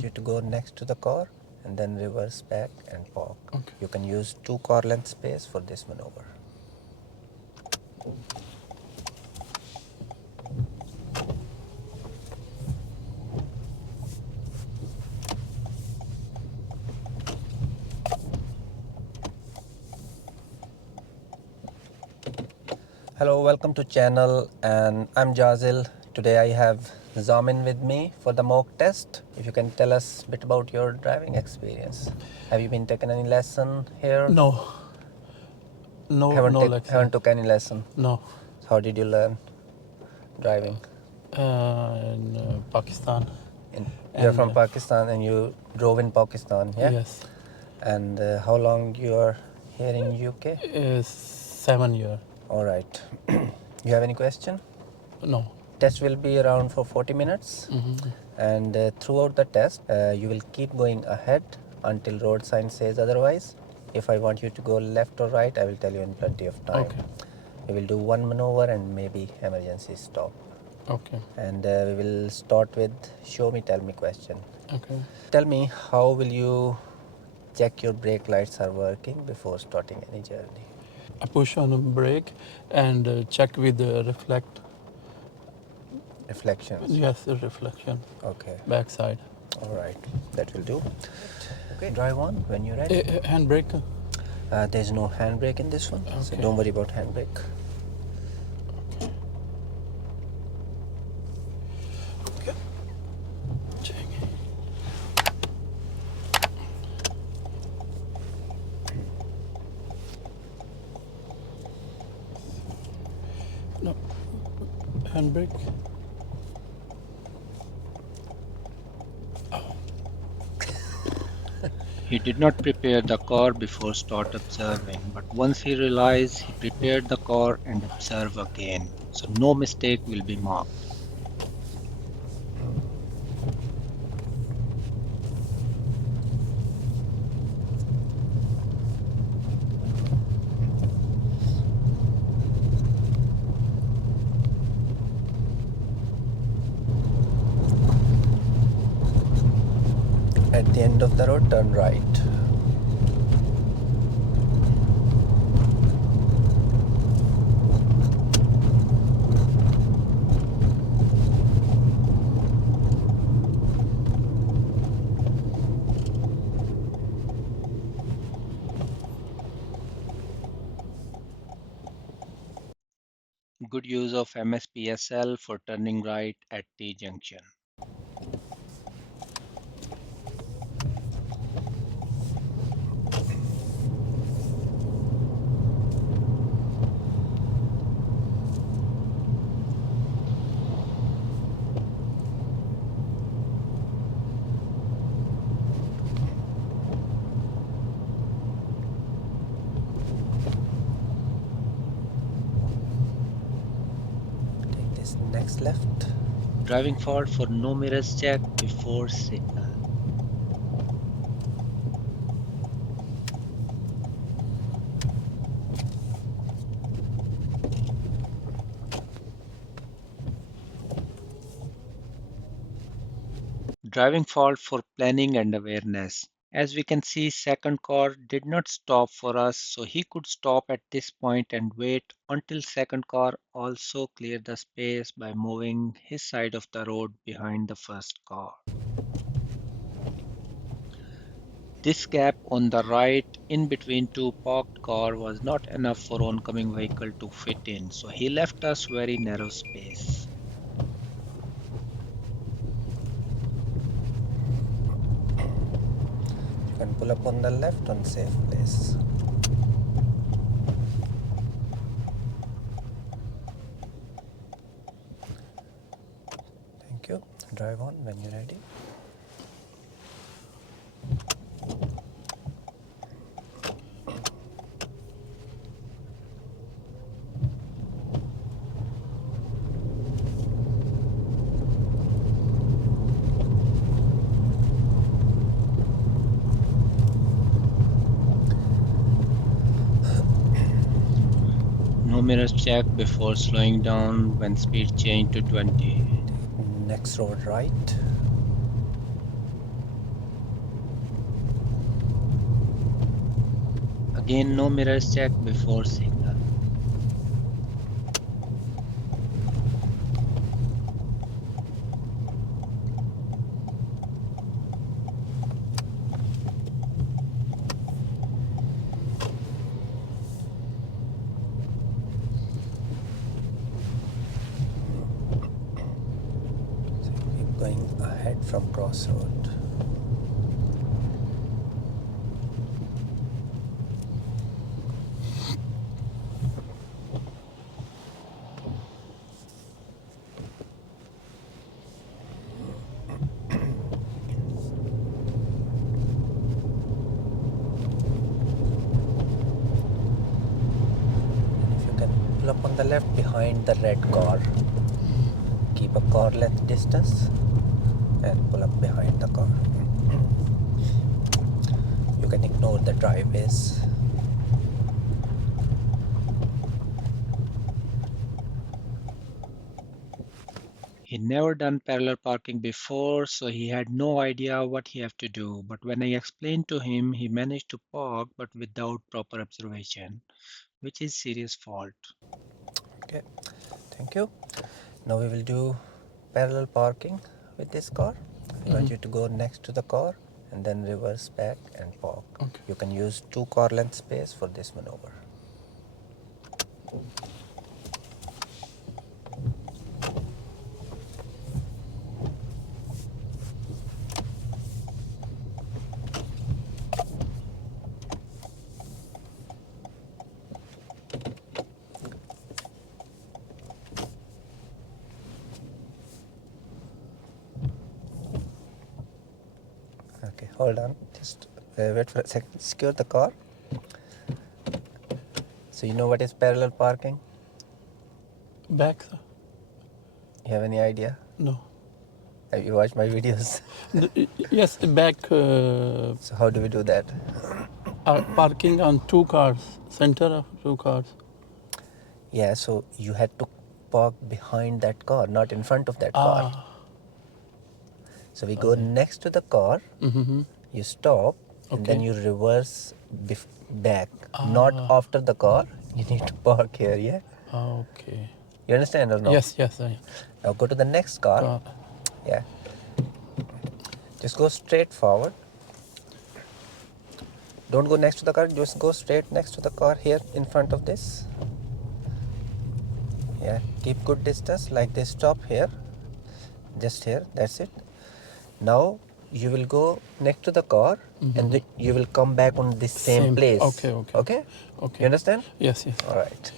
want you to go next to the car and then reverse back and park. Okay. You can use 2 car length space for this maneuver. Hello, welcome to channel, and I'm Jazel. Today I have Zamin with me for the mock test. If you can tell us a bit about your driving experience. Have you been taking any lesson here? No. No Haven't lesson. took any lesson. No. How did you learn driving? In Pakistan. You're from And Pakistan and you drove in Pakistan, yeah? yes, And how long you are here in UK? is 7 year. All right. You have any question? No. Test will be around for 40 minutes. And throughout the test, you will keep going ahead until road sign says otherwise. If I want you to go left or right, I will tell you in plenty of time. Okay. We will do one maneuver and maybe emergency stop. Okay. And we will start with show me, tell me question. Okay. Tell me, how will you check your brake lights are working before starting any journey? I push on a brake and check with the Reflections. Yes, the reflection. Okay. Backside. All right. That will do. Okay. Drive on when you're ready. Handbrake. There's no handbrake in this one, so Okay. don't worry about handbrake. Okay. Check. No. Handbrake. He did not prepare the car before start observing, but once he realized, he prepared the car and observe again, so no mistake will be marked. At the end of the road, turn right. Good use of MSPSL for turning right at T-junction. Take this next left. Driving forward for no mirrors check before signal. Driving forward for planning and awareness. As we can see, second car did not stop for us, so he could stop at this point and wait until second car also cleared the space by moving his side of the road behind the first car. This gap on the right in between two parked cars was not enough for oncoming vehicle to fit in, so he left us very narrow space. You can pull up on the left on safe place. Thank you. Drive on when you're ready. No mirrors check before slowing down when speed changed to 20. Next road right. Again, no mirrors check before signal. So keep going ahead from crossroad. If you can pull up on the left behind the red car, keep a car length distance and pull up behind the car. You can ignore the driveways. He never done parallel parking before, so he had no idea what he have to do. But when I explained to him, he managed to park, but without proper observation, which is serious fault. Okay, thank you. Now we will do parallel parking with this car. I want you to go next to the car and then reverse back and park. Okay. You can use 2 car length space for this maneuver. Okay, hold on. Just wait for a second. Secure the car. So you know what is parallel parking? Back? You have any idea? No. Have you watched my videos? Yes, back So how do we do that? parking on 2 cars, center of 2 cars. Yeah, so you had to park behind that car, not in front of that car. So we go next to the car, you stop, and then Okay. you reverse back, not after the car. You need to park here, yeah? Okay. You understand or no? Yes, yes. I Now go to the next car. car. Yeah. Just go straight forward. Don't go next to the car, just go straight next to the car here in front of this. Yeah, keep good distance like this. Stop here, just here, that's it. Now you will go next to the car and you will come back on this same place. Okay. Okay? Okay. You understand? Yes, yes. All right.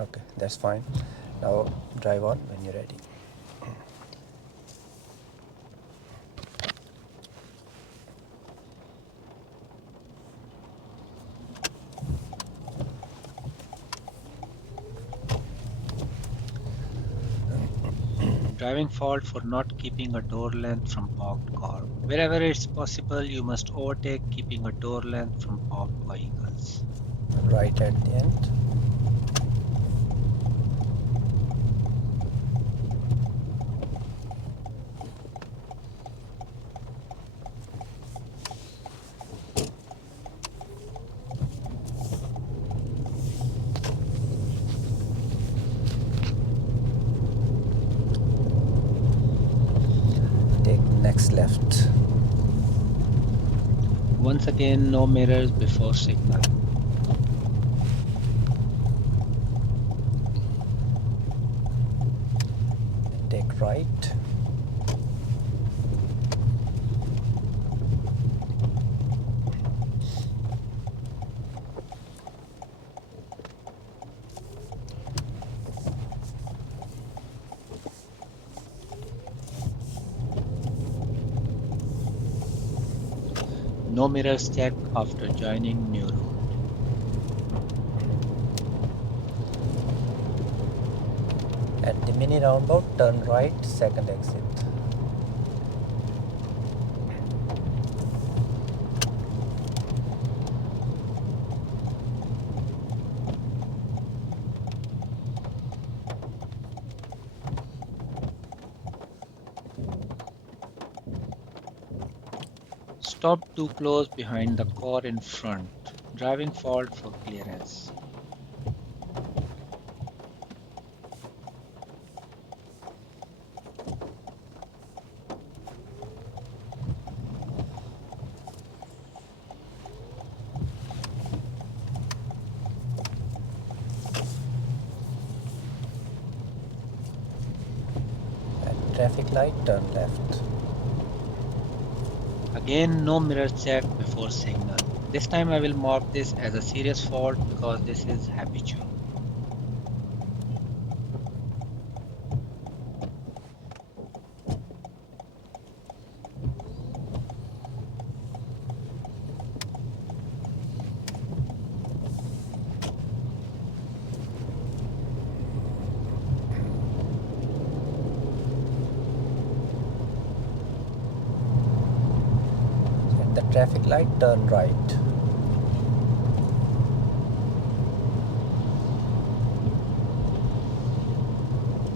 Okay, that's fine. Now drive on when you're ready. Driving fault for not keeping a door length from parked car. Wherever it's possible, you must overtake keeping a door length from parked vehicles. Right at the end. Take next left. Once again, no mirrors before signal. Take right. No mirrors check after joining new route. At the mini roundabout, turn right, second exit. Stop too close behind the car in front. Driving fault for clearance. At traffic light, turn left. Again, no mirror check before signal. This time I will mark this as a serious fault because this is habitual. At the traffic light, turn right.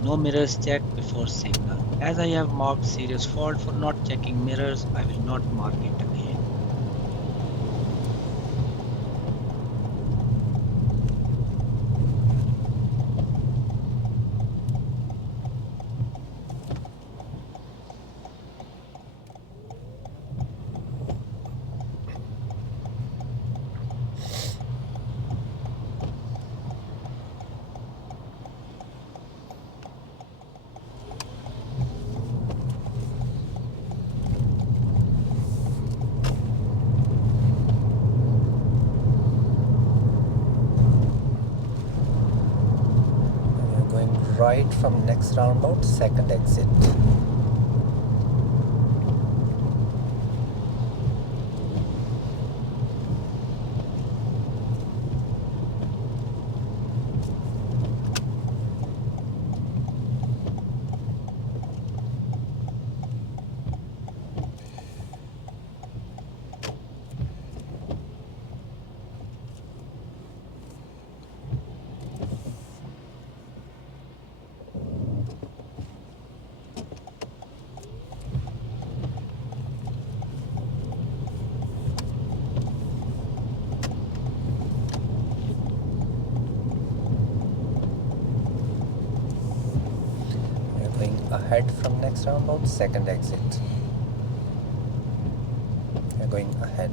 No mirrors check before signal. As I have marked serious fault for not checking mirrors, I will not mark it again. We are going right from next roundabout, second exit. We are going ahead from next roundabout, second exit. We are going ahead.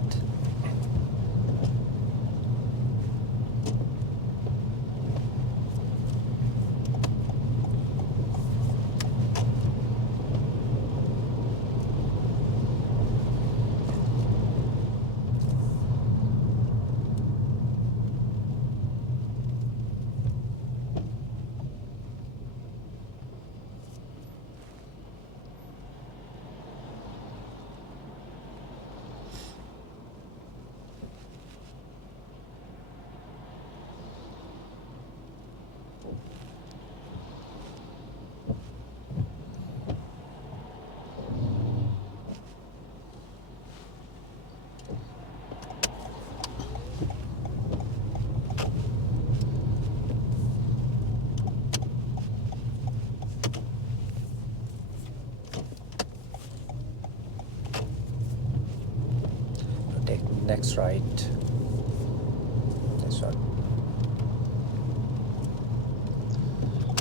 Take next right. This one.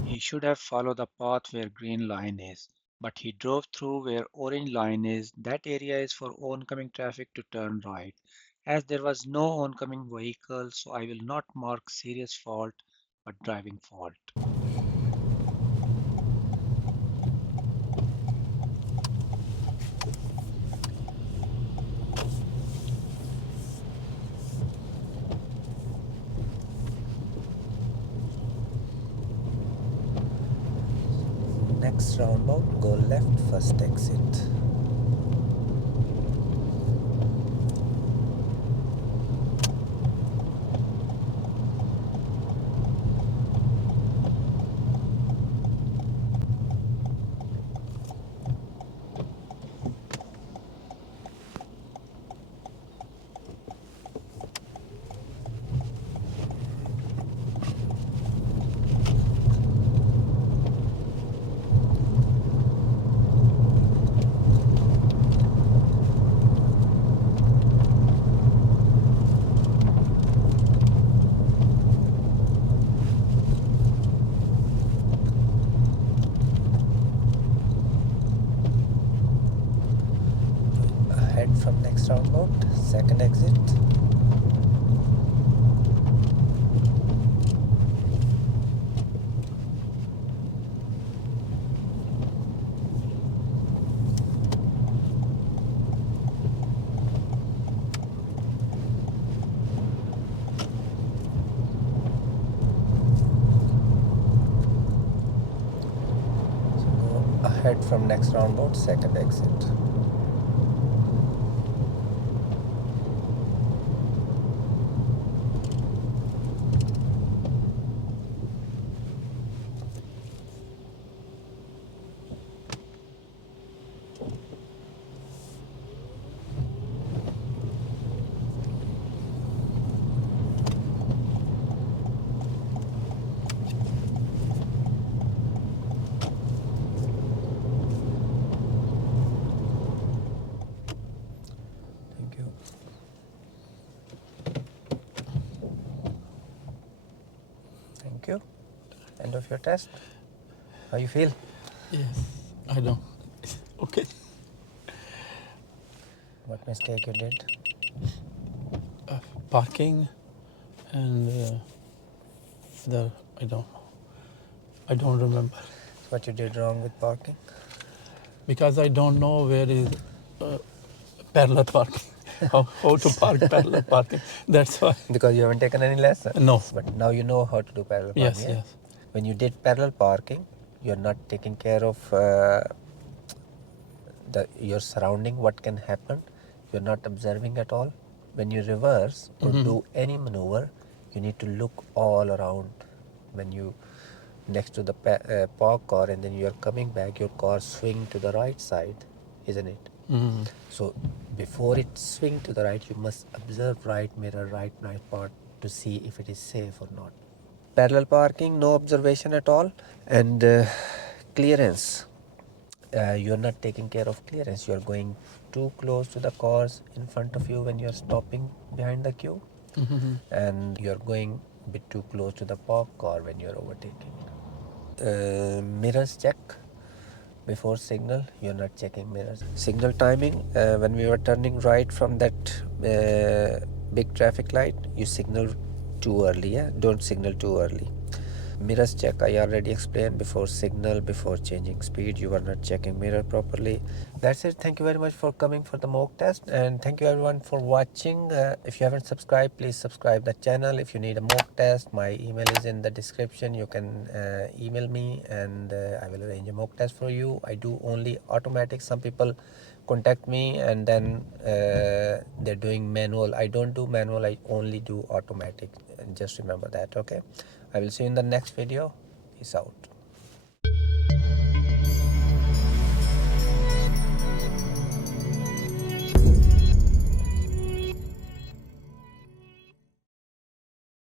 He should have followed the path where green line is, but he drove through where orange line is. That area is for oncoming traffic to turn right. As there was no oncoming vehicle, so I will not mark serious fault but driving fault. Next roundabout, go left, first exit. ahead from next roundabout, second exit. So go ahead from next roundabout, second exit. Thank you. Thank you. End of your test. How you feel? Yes, I don't. Okay. What mistake you did? Parking and I don't know. I don't remember What you did wrong with parking? because I don't know where is uh, parallel parking. How to park parallel parking. That's why. Because you haven't taken any lessons. No. But now you know how to do parallel parking. Yes, Yeah? yes. When you did parallel parking, you're not taking care of your surrounding, what can happen. You're not observing at all. When you reverse or do any maneuver, you need to look all around. When you next to the park car and then you're coming back, your car swing to the right side, isn't it? Mm. So before it swing to the right, you must observe right mirror, right part to see if it is safe or not. Parallel parking, no observation at all. And clearance, you're not taking care of clearance. You're going too close to the cars in front of you when you're stopping behind the queue, and you're going a bit too close to the park car when you're overtaking. Mirrors check before signal. You're not checking mirrors. Signal timing, when we were turning right from that big traffic light, you signal too early. Yeah, don't signal too early. Mirrors check, I already explained, before signal, before changing speed, you are not checking mirror properly. That's it. Thank you very much for coming for the mock test, and thank you everyone for watching. If you haven't subscribed, please subscribe the channel. If you need a mock test, my email is in the description. You can email me and I will arrange a mock test for you. I do only automatic. Some people contact me and then they're doing manual. I don't do manual, I only do automatic. Just remember that. Okay, I will see you in the next video. Peace out.